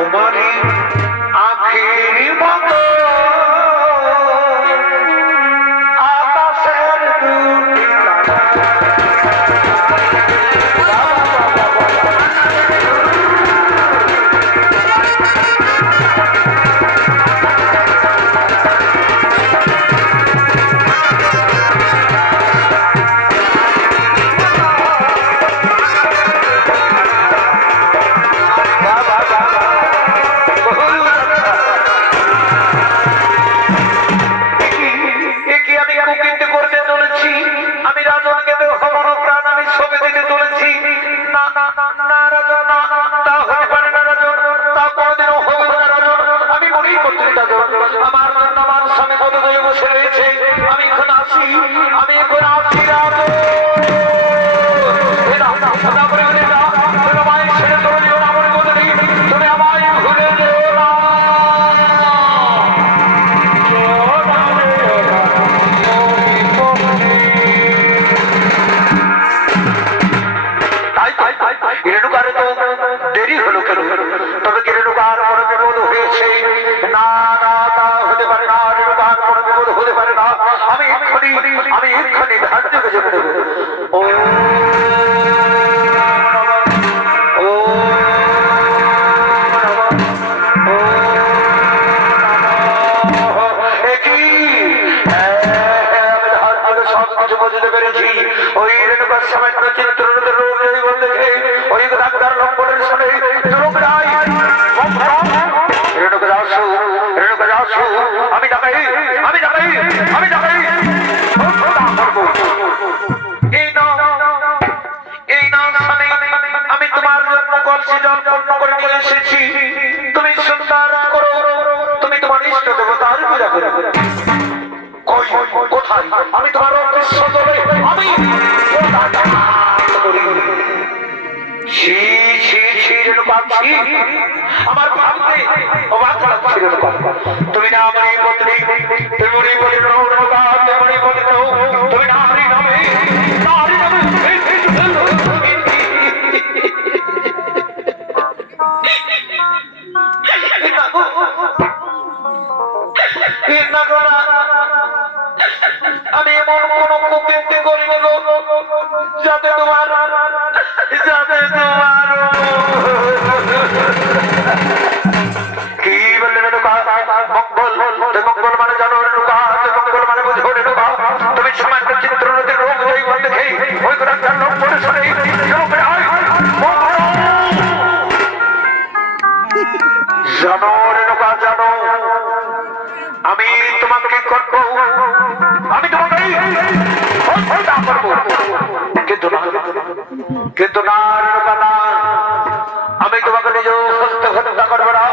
তোমারই আখের মতো আকাশের দুটি আমার জন্য আমার স্বামী পদ হয়ে বসে রয়েছে। আমি এখন আসি, আমি এখন আসি তুমি আমায় ভুলে যেও না। রেণুকারে তো দেরি হলো কেন? তবে কি রেণুকার বড় বিপদ হয়েছে? না না, তা হতে পারে না। রেণুকার বড় বিপদ হতে পারে না। আমি এক্ষুনি ধার্য বেজে নেব। ও সবকিছু বুঝতে পেরেছি। ওই রেণুকার সামান্য চিত্র দেখে ওই ডাক্তার লম্বনের সামনে আমি ডাকাই এই না স্বামী, আমি তোমার জন্য কলসি জল পূর্ণ করে নিয়ে এসেছি। তুমি সুন্দর করো, তুমি তোমার ইষ্ট দেবতার পূজা করো। কোথায়? আমি তোমার আমি আমার ভাবতে অবাক লাগছিল। তুমি না আমার পত্নী, তুমি তুমি নারী নামে আমি এমন কোন কুকীর্তি করিনি গো যাতে তোমার কি বললে রেণুকা? মঙ্গল মানে জানো রেণুকা, মঙ্গল মানে বুঝো রেণুকা। তুমি সামান্য চিত্র নদীর রোগ দেখে ওই ডাক্তার লোক পরে শুনে জানো রেণুকা, জানো আমি তোমাকে করব, আমি তোমাকে করবো। কিন্তু না রেণুকা, না, আমি তোমাকে নিজ হস্তে হত্যা করবো না।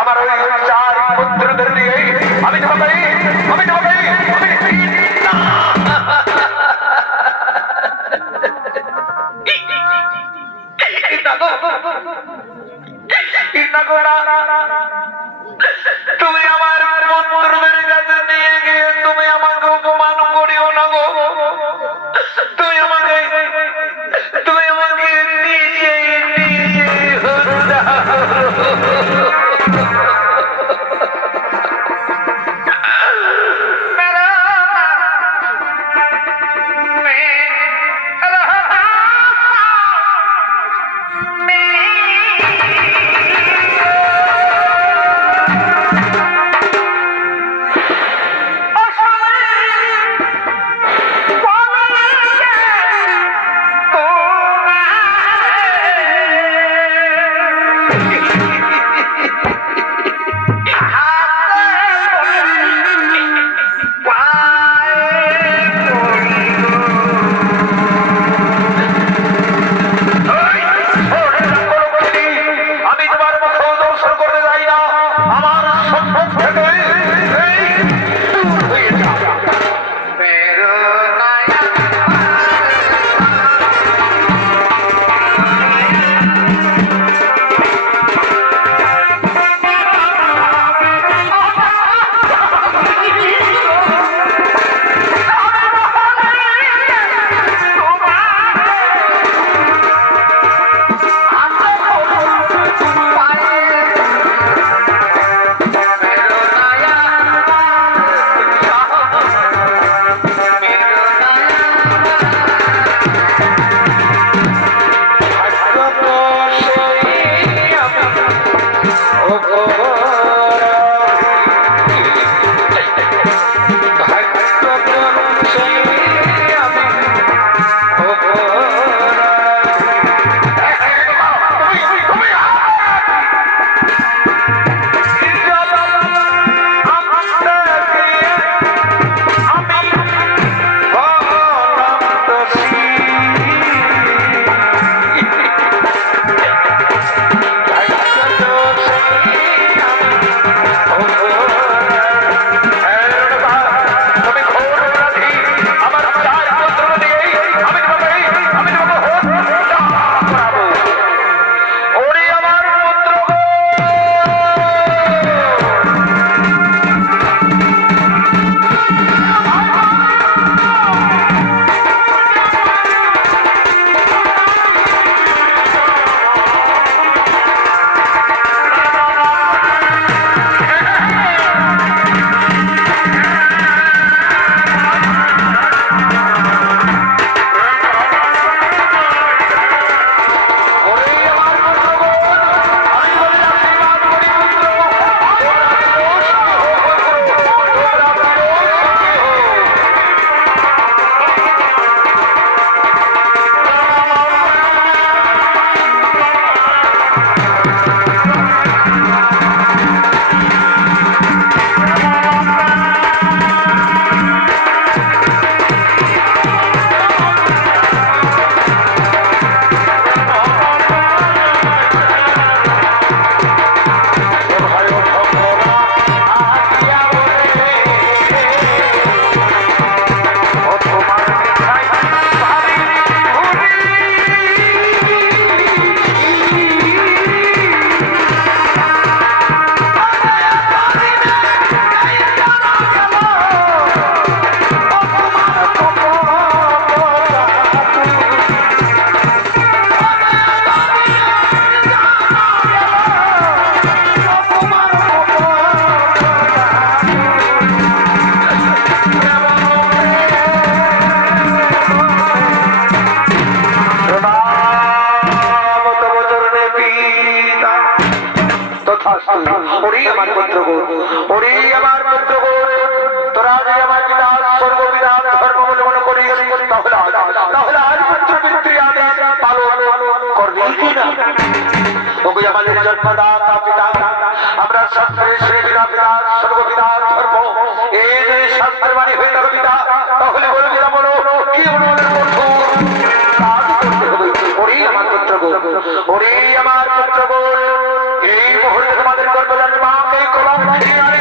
আমার ওই চার পুত্রদের নিয়ে আমি তোমাকে তুমি আমার পুত্রদের কাছে নিয়ে গিয়ে তুমি আমাকে অপমান করিও না গো। তুমি আমাকে নিজে ওরে আমার পুত্রগণ, ওরে আমার পুত্রগণ, তোরা যদি আমার পিতা সর্বপিতা ধর্ম বলে মনে করিস তাহলে আজ পুত্র পিতৃ আদেশ পালন করবি কিনা? ওকে আমাদের জন্মদাতা পিতা, আমরা শাস্ত্রে শ্রী পিতা পিতা সর্বপিতা ধর্ম এই যে শাস্ত্রের বাণী হয়ে গেল পিতা, তাহলে বলে পিতা বলো কি অনুমোদন করছো? ওরে আমার পুত্রগণ, ওরে আমার পুত্রগণ, এই মুহূর্তে তোমাদের গর্ভজাত মাকে কলম খেয়ে আমি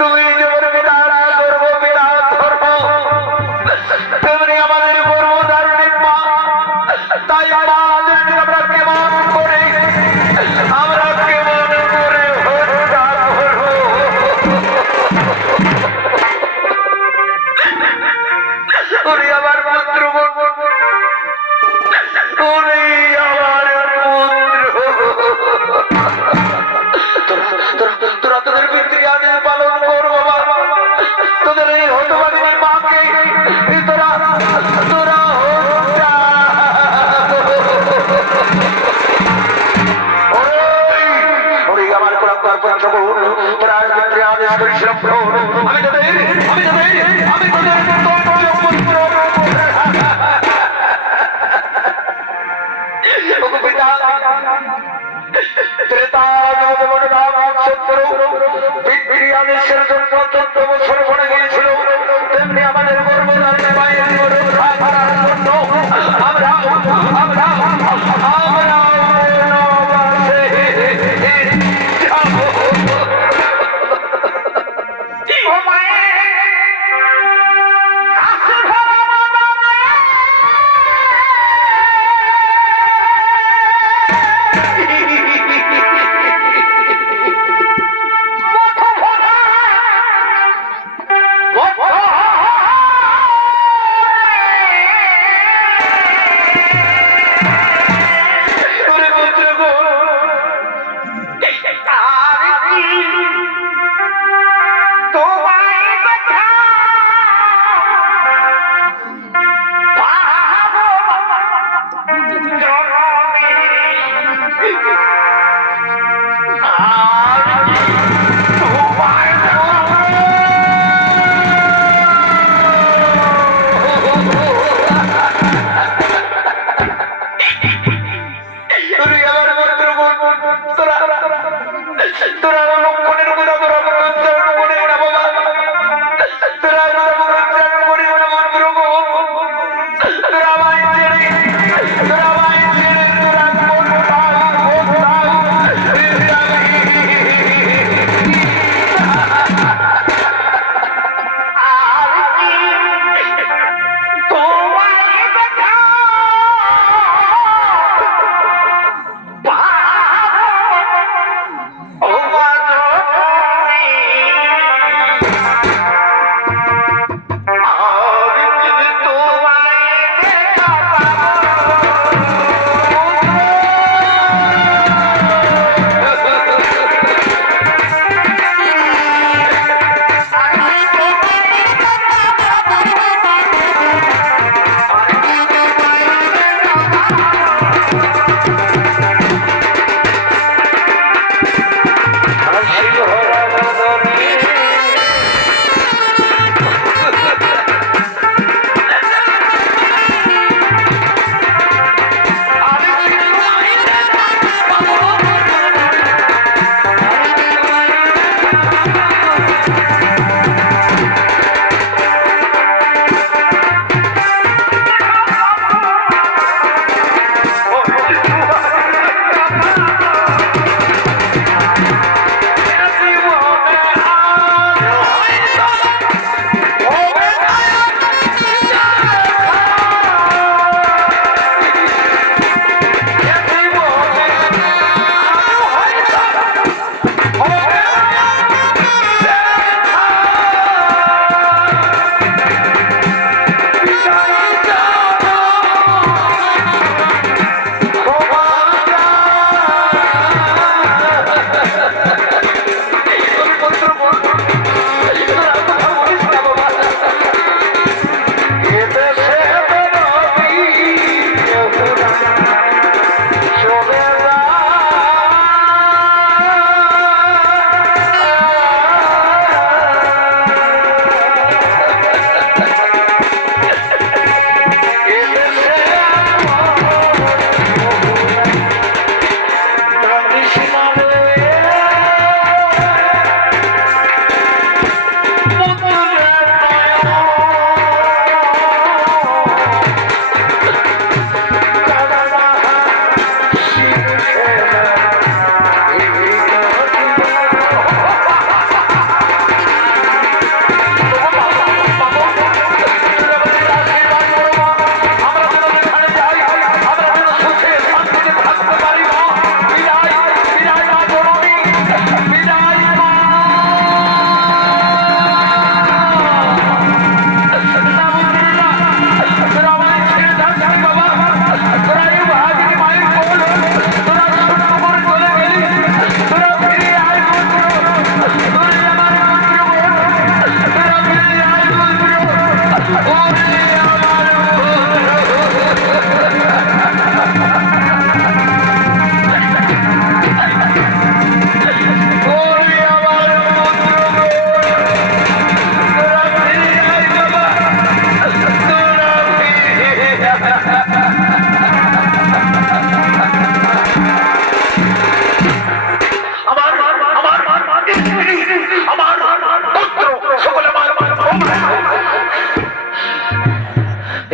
তুমি যেমন পিতা সর্বপিতা ধর্ম তেমনি আমাদের গর্ভধারণী মা, তাই আমাদের আমরা কেমন করে ওরে আমার পুত্র, ওরে আমার পুত্র, তোরা তোদের পিতৃ আদেশ পালন কর বাবা, তোদের এই হতবাদিনী মাকে তোরা ওরে আমার কোরআন পঞ্চমুখ, তোরা পিতৃ আদেশ পরিশ্রম কর, আমি তোদের তেমনি আমাদের গর্ভধারণী মায়ের রক্ষা করার জন্য আমরা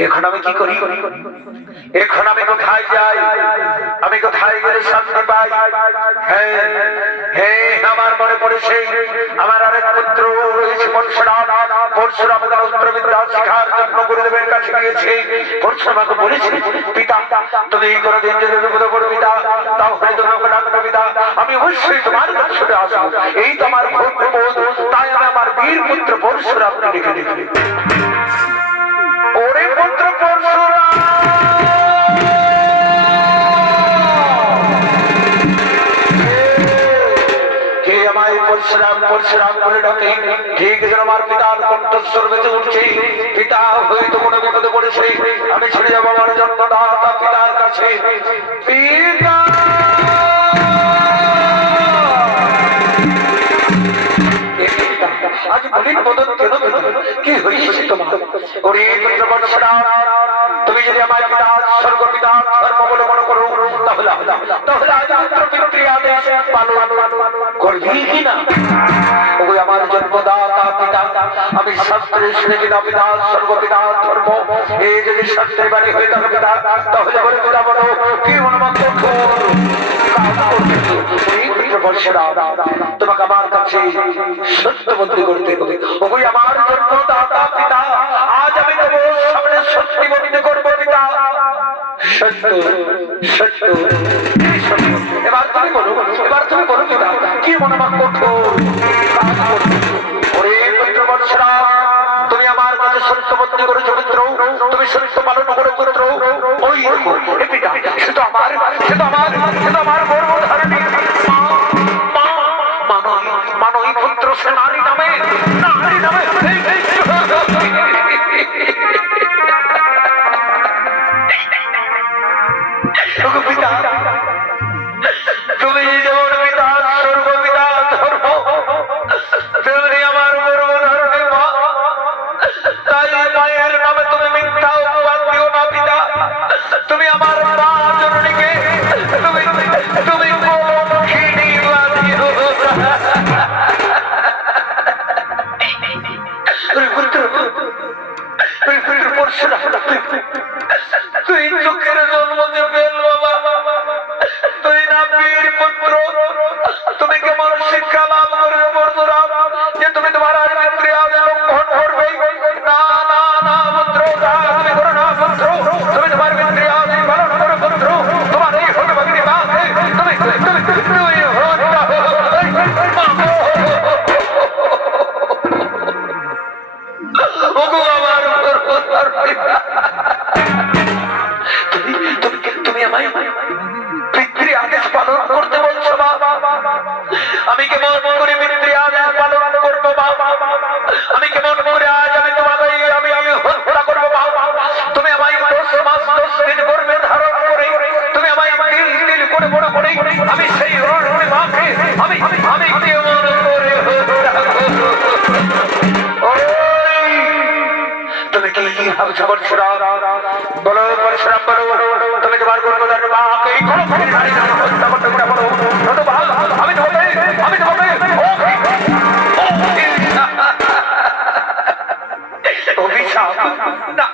এখন আমি কি করি? এখন আমি কোথায় যাই? আমি কোথায় গেলে শান্তি পাই? হ্যাঁ হ্যাঁ, আমার মনে পড়েছে আমার আরেক পুত্র রয়েছে পরশুরাম। পরশুরাম অস্ত্রবিদ্যা শিখার জন্য গুরুদেবের কাছে গিয়েছে। পরশুরামকে বলেছে, পিতা তুমি কোনদিন যদি বিপদে পড়ো পিতা, তাহলে তুমি আমাকে ডাকবে পিতা, আমি অবশ্যই তোমার কাছে ছুটে আসবো। এই তো আমার খুব বিপদ, তাই আমি আমার বীর পুত্র পরশুরামকে ডেকে ডেকে, ওরে পুত্র পরশুরাম, কে আমায় পরশুরাম পরশুরাম বলে ডাকে। ঠিক যেন আমার পিতার কণ্ঠস্বর বেঁচে উঠছে। পিতা হয়তো কোনো বিপদে পড়েছে, আমি ছেড়ে যাবো আমার জন্মদাতা পিতার কাছে। পিতা আজ বলিন বদন কেন কি হয়েছে তোমার? ওরে পুত্র পরশুরাম, তুমি যদি আমার পিতা স্বর্গ পিতা ধর্ম বলে মনে করো, তাহলে আজ পুত্র পিতৃ আদেশ পালন করবি কিনা? ওই আমার জন্মদাতা পিতা, আমি শাস্ত্রের পিতা পিতা সর্বপিতা ধর্ম। এই যদি শাস্ত্রের বাণী হয়ে থাকে পিতা, তাহলে বলে পিতা বলো কি অনুমান তোমাকে আমার কাছে সত্যবন্দী করতে হবে। ওই আমার জন্মদাতা পিতা, আজ আমি তোমার সামনে সত্যবন্দী করবো পিতা। সত্য সত্য এবার তুমি বলো, এবার তুমি বলো পিতা কি মনোভাব কঠোর ওরে পুত্র বৎসরা, তুমি আমার কাছে সত্যবন্দী করেছো পুত্র, তুমি সত্য পালন করো পুত্র। ওই পিতা সে তো আমার, সে তো আমার, সে তো আমার গর্ভধারণী মানই পুত্র, সে নারী নামে, নারী নামে। পিতা তুমি যেমন পিতা সর্বপিতা ধর্ম, তেমনি আমার গর্ভধারণী মা, তাই মায়ের নামে তুমি মিথ্যা অপবাদ দিও না পিতা। তুমি আমার মা জননীকে তুমি তুমি কলঙ্কিনী বানিও না। তুই চোখের জন্ম দেবেন বাবা, তুই না বীর পুত্র, তুমি কেমন শিক্ষা লাভ করবে বর্ধরা যে তুমি তোমার লঙ্ঘন করবে? না না না পুত্র, তুমি করো না পুত্র, তুমি তোমার পিতৃয়াদ পালন করো পুত্র। তোমার এই হতে ভগিনী মাকে তুমি তুমি তুমি তুমি আমায় পিতৃ আদেশ পালন করতে বলছো বাবা? আমি কেমন করে পিতৃ আদেশ পালন করবো বাবা? আমি কেমন করে আজ আমি তোমাকে আমি আমি হত্যা করবো বাবা? তুমি আমায় 10 মাস 10 দিন গর্ভে ধারণ করে তুমি আমায় দিল করে বড় করে আমি সেই রণী মাকে আমি আমি কেমন করে তুমি কি ভাবছো পরশুরাম? বলো পরশুরাম বলো, তুমি তোমার গর্ভধারী মাকে হত্যা করতে বলো। আমি তোমাকে আমি তোমাকে অভিশাপ না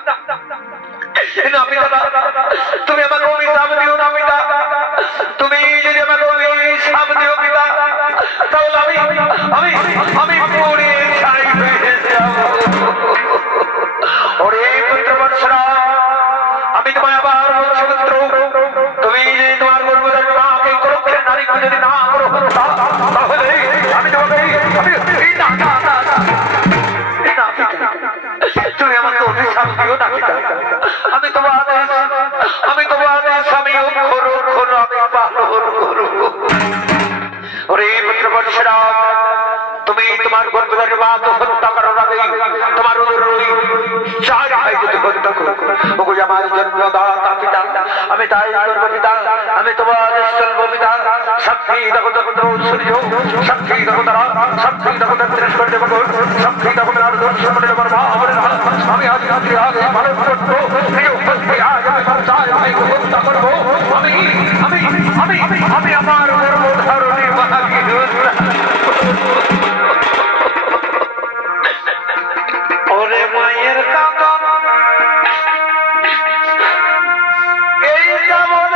না পিতা, তুমি আমাকে অভিশাপ দিও না পিতা। তুমি যদি আমাকে অভিশাপ দিও পিতা, তাহলে আমি আমি আমি পুড়ে ছাই হয়ে যাবো। ওরে পুত্র বৎসরা, আমি তোমায় আবার বলছি পুত্র, তুমি যদি তোমার গর্ভধারী মাকে কলঙ্কের নারীকে যদি না করো হত্যা, তাহলে আমি তোমাকে তুমি আমাকে অভিশাপ দিও না পিতা। আমি তোমার আদেশ, আমি তোমার আদেশ আমি অক্ষর অক্ষর আমি পালন করব। ওরে পুত্র বৎসরা, তুমি তোমার গর্ভধারী মাকে হত্যা করার আগে তোমার চার ভাই যদি হত্যা করো, ওগুলি আমার জন্মদাতা পিতা, আমি তাই করব পিতা। আমি তোমার সর্বপিতা, সাক্ষী দেখো চন্দ্র সূর্য, সাক্ষী দেখো তারা, সাক্ষী দেখো তেত্রিশ দেব, সাক্ষী দেখো তার দর্শন করে আমার মা আমার আমি আজ রাত্রি আগে পালন করবো। আজ আমি চার ভাই হত্যা করবো। আমি আমি আমি আমি আমার গর্ভধারণী মাকে ওরে মায়ের কাকা এই যেমন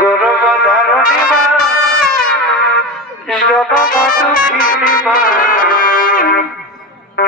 গর্ভধারণী মা